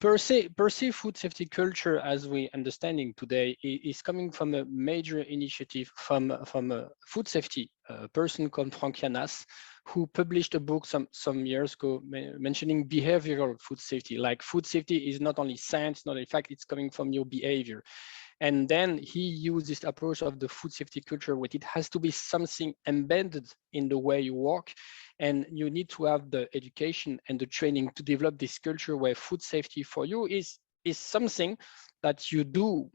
Per se, food safety culture, as we understanding today, is coming from a major initiative from a food safety person called Francois, who published a book some years ago mentioning behavioral food safety. Like food safety is not only science, not in fact, it's coming from your behavior. And then he used this approach of the food safety culture, where it has to be something embedded in the way you work. And you need to have the education and the training to develop this culture where food safety for you is something that you do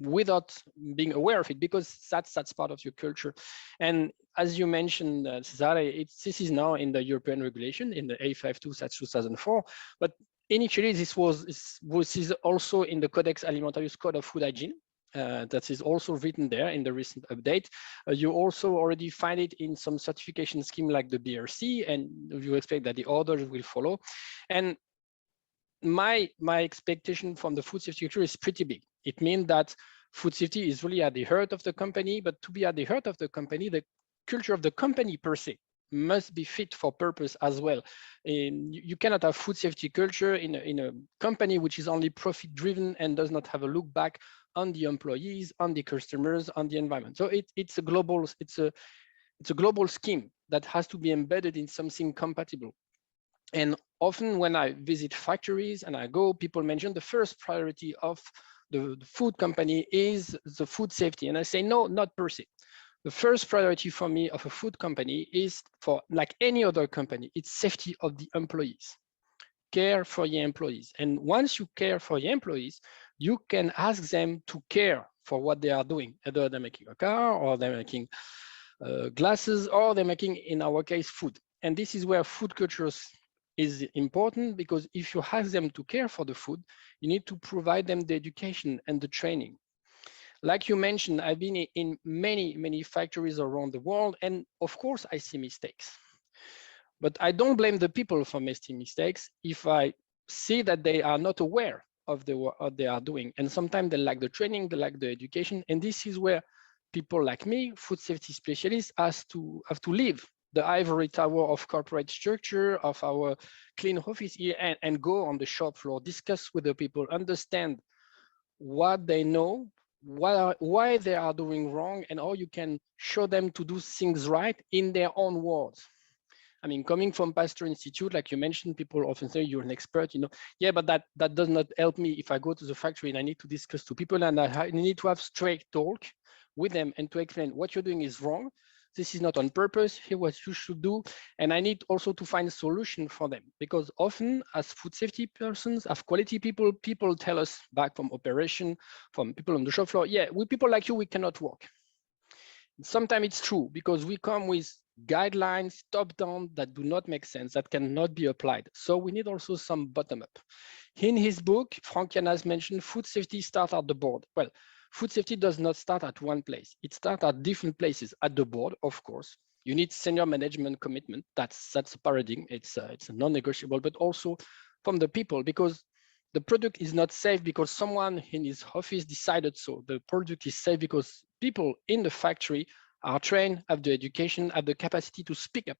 without being aware of it, because that's part of your culture. And as you mentioned, Cesare, this is now in the European regulation, in the A52/2004, but initially this is also in the Codex Alimentarius Code of Food Hygiene. That is also written there in the recent update. You also already find it in some certification scheme like the BRC, and you expect that the others will follow. And my expectation from the food safety culture is pretty big. It means that food safety is really at the heart of the company, but to be at the heart of the company, the culture of the company per se must be fit for purpose as well. You cannot have food safety culture in a company which is only profit driven and does not have a look back on the employees, on the customers, on the environment. So it's a global scheme that has to be embedded in something compatible. And often when I visit factories and I go, people mention the first priority of the food company is the food safety. And I say, no, not per se. The first priority for me of a food company is, for like any other company, it's safety of the employees. Care for your employees. And once you care for your employees, you can ask them to care for what they are doing. Either they're making a car, or they're making glasses, or they're making, in our case, food. And this is where food cultures is important, because if you ask them to care for the food, you need to provide them the education and the training. Like you mentioned, I've been in many factories around the world, and of course I see mistakes. But I don't blame the people for making mistakes if I see that they are not aware of what they are doing. And sometimes they lack the training, they lack the education. And this is where people like me, food safety specialists, have to leave the ivory tower of corporate structure, of our clean office here, and go on the shop floor, discuss with the people, understand what they know, why they are doing wrong, and how you can show them to do things right in their own words. I mean, coming from Pasteur Institute, like you mentioned, people often say you're an expert, yeah, but that does not help me if I go to the factory and I need to discuss to people, and I need to have straight talk with them and to explain what you're doing is wrong. This is not on purpose. Here what you should do. And I need also to find a solution for them, because often as food safety persons, as quality people tell us back from operation, from people on the shop floor, yeah, with people like you, we cannot work. Sometimes it's true, because we come with guidelines top down that do not make sense, that cannot be applied. So we need also some bottom up. In his book, Francois has mentioned food safety starts at the board. Well, food safety does not start at one place. It starts at different places. At the board, of course, you need senior management commitment. That's a paradigm. It's a non-negotiable, but also from the people, because the product is not safe because someone in his office decided so. The product is safe because people in the factory are trained, have the education, have the capacity to speak up